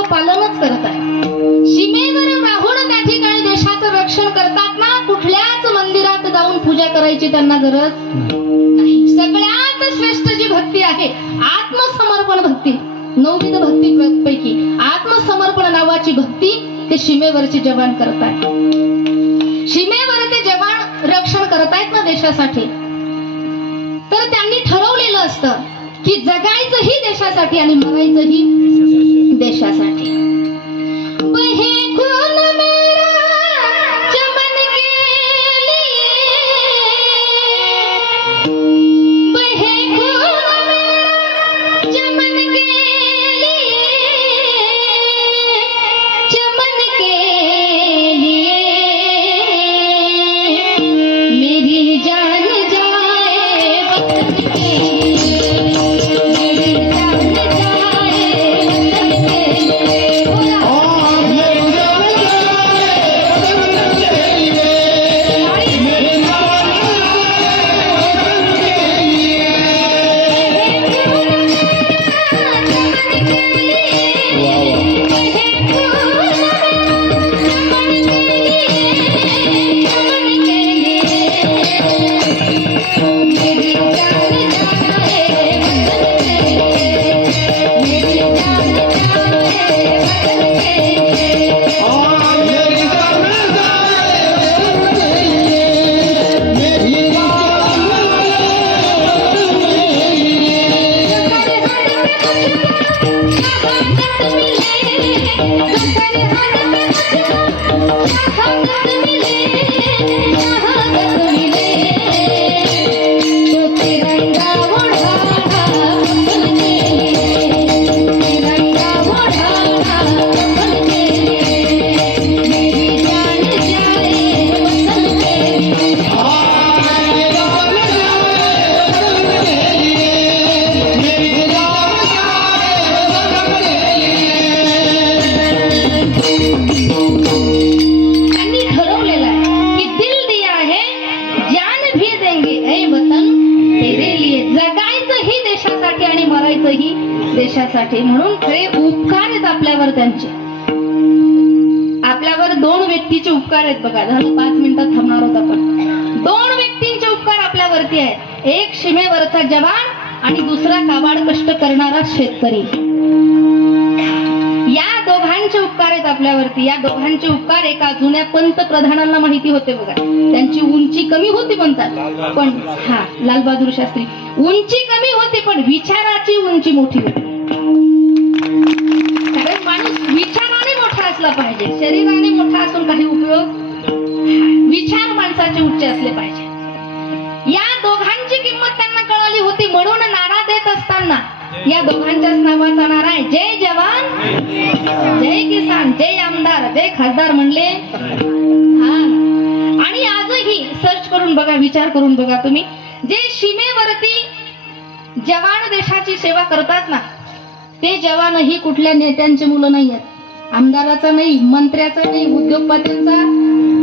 नियमाचं पालनच करत आहे. सीमेवर राहून त्या ठिकाणी देशाचं रक्षण करतात ना कुठल्याच मंदिरात जाऊन पूजा करायची त्यांना गरज नाही. सगळ्यात श्रेष्ठ जी भक्ती आहे आत्मसमर्पण भक्ती. नवविध भक्ती पैकी आत्मसमर्पण नावाची भक्ती ते सीमेवरचे जवान करत करतात सीमेवर ते जवान रक्षण करतायत ना देशासाठी. तर त्यांनी ठरवलेलं असतं की जगायचंही देशासाठी आणि मरायचंही देशासाठी. Thank you. देशासाठी म्हणून खरे उपकार आहेत आपल्यावर त्यांचे. आपल्यावर दोन व्यक्तीचे उपकार आहेत बघा. पाच मिनिटात थांबणार होत आपण. दोन व्यक्तींचे उपकार आपल्यावरती आहेत. एक सीमेवरचा जवान आणि दुसरा काबाड कष्ट करणारा शेतकरी. या दोघांचे उपकार आहेत आपल्यावरती. या दोघांचे उपकार एका जुन्या पंतप्रधानांना माहिती होते बघा. त्यांची उंची कमी होती म्हणतात. पण हा लालबहादूर शास्त्री. उंची कमी होती पण विचाराची उंची मोठी होती. असला पाहिजे. शरीराने मोठा असून काही उपयोग विचार माणसाचे उच्च असले पाहिजे. या दोघांची किंमत त्यांना कळाली होती म्हणून नारा देत असताना. या दोघांच्याच नावाचा नारा आहे. जय जवान जय किसान जय आमदार जय खासदार म्हणले. हा. आणि आजही सर्च करून बघा विचार करून बघा तुम्ही. जे सीमेवरती जवान देशाची सेवा करतात ना ते जवानही कुठल्या नेत्यांची मुलं नाही आहेत आमदाराचा नाही मंत्र्याचा नाही उद्योगपत्यांचा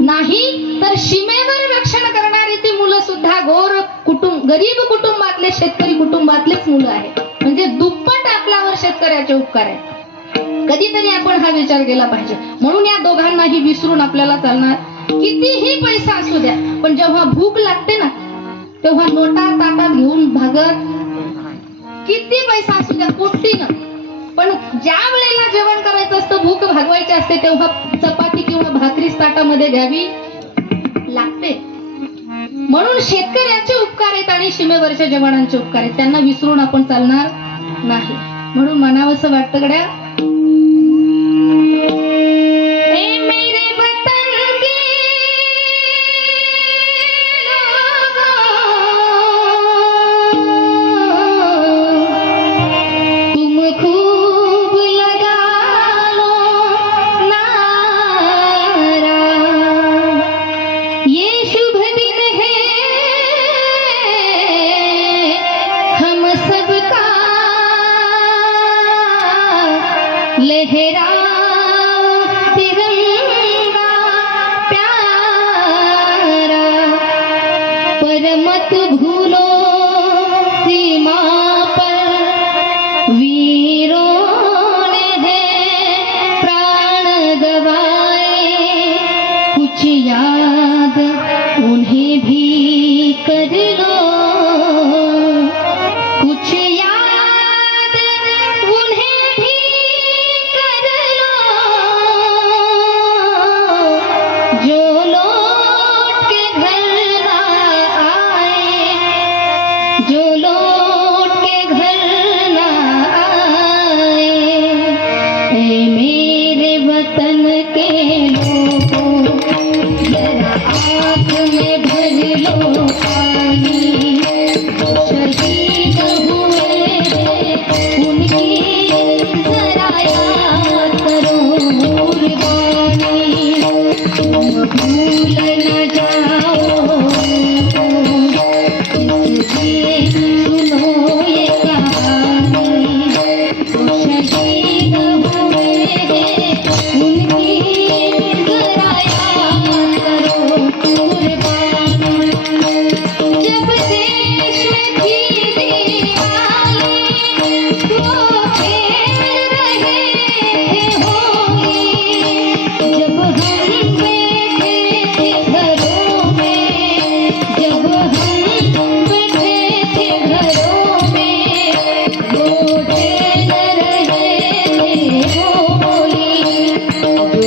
नाही तर सीमेवर रक्षण करणारी ती मुलं सुद्धा गोर कुटुंब गरीब कुटुंबातले शेतकरी कुटुंबातलेच मुलं आहेत. म्हणजे दुप्पट आपल्यावर शेतकऱ्याचे उपकार आहेत. कधीतरी आपण हा विचार केला पाहिजे. म्हणून या दोघांनाही विसरून आपल्याला चालणार कितीही पैसा असू द्या पण जेव्हा भूक लागते ना तेव्हा नोटा ताटात घेऊन भागत किती पैसा असू द्या कोटीनं. पण ज्या वेळेला जेवण करायचं असतं भूक भागवायची असते तेव्हा चपाती किंवा भाकरी ताटामध्ये घ्यावी लागते. म्हणून शेतकऱ्याचे उपकार आहेत आणि सीमेवरच्या जवानांचे उपकार आहेत. त्यांना विसरून आपण चालणार नाही. म्हणून म्हणावंसं वाटतं गड्या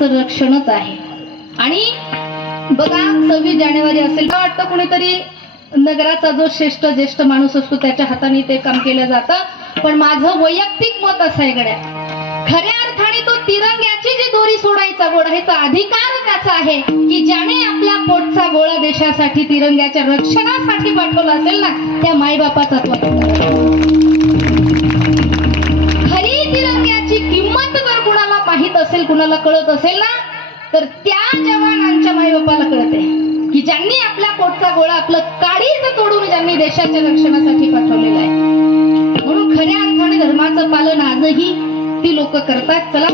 अर्थाने रक्षणच आहे. आणि बघा सव्वीस जानेवारी असेल का वाटतं कुणीतरी नगराचा जो श्रेष्ठ ज्येष्ठ माणूस असतो त्याच्या हाताने ते काम केलं जातं. पण माझं वैयक्तिक मत असं आहे गड्या. खऱ्या अर्थाने तो तिरंग्याची जी दोरी सोडायचा गोडायचा अधिकार त्याचा आहे की ज्याने आपल्या पोटचा गोळा देशासाठी तिरंग्याच्या रक्षणासाठी पाठवला असेल ना त्या मायबापाचा कुणाला कळत असेल ना तर त्या जवानांच्या माईबापाला कळते की ज्यांनी आपल्या पोटचा गोळा आपलं काळीज तोडून ज्यांनी देशाच्या रक्षणासाठी पाठवलेला आहे. म्हणून खऱ्या अर्थाने धर्माचं पालन आजही ती लोक करतात. चला.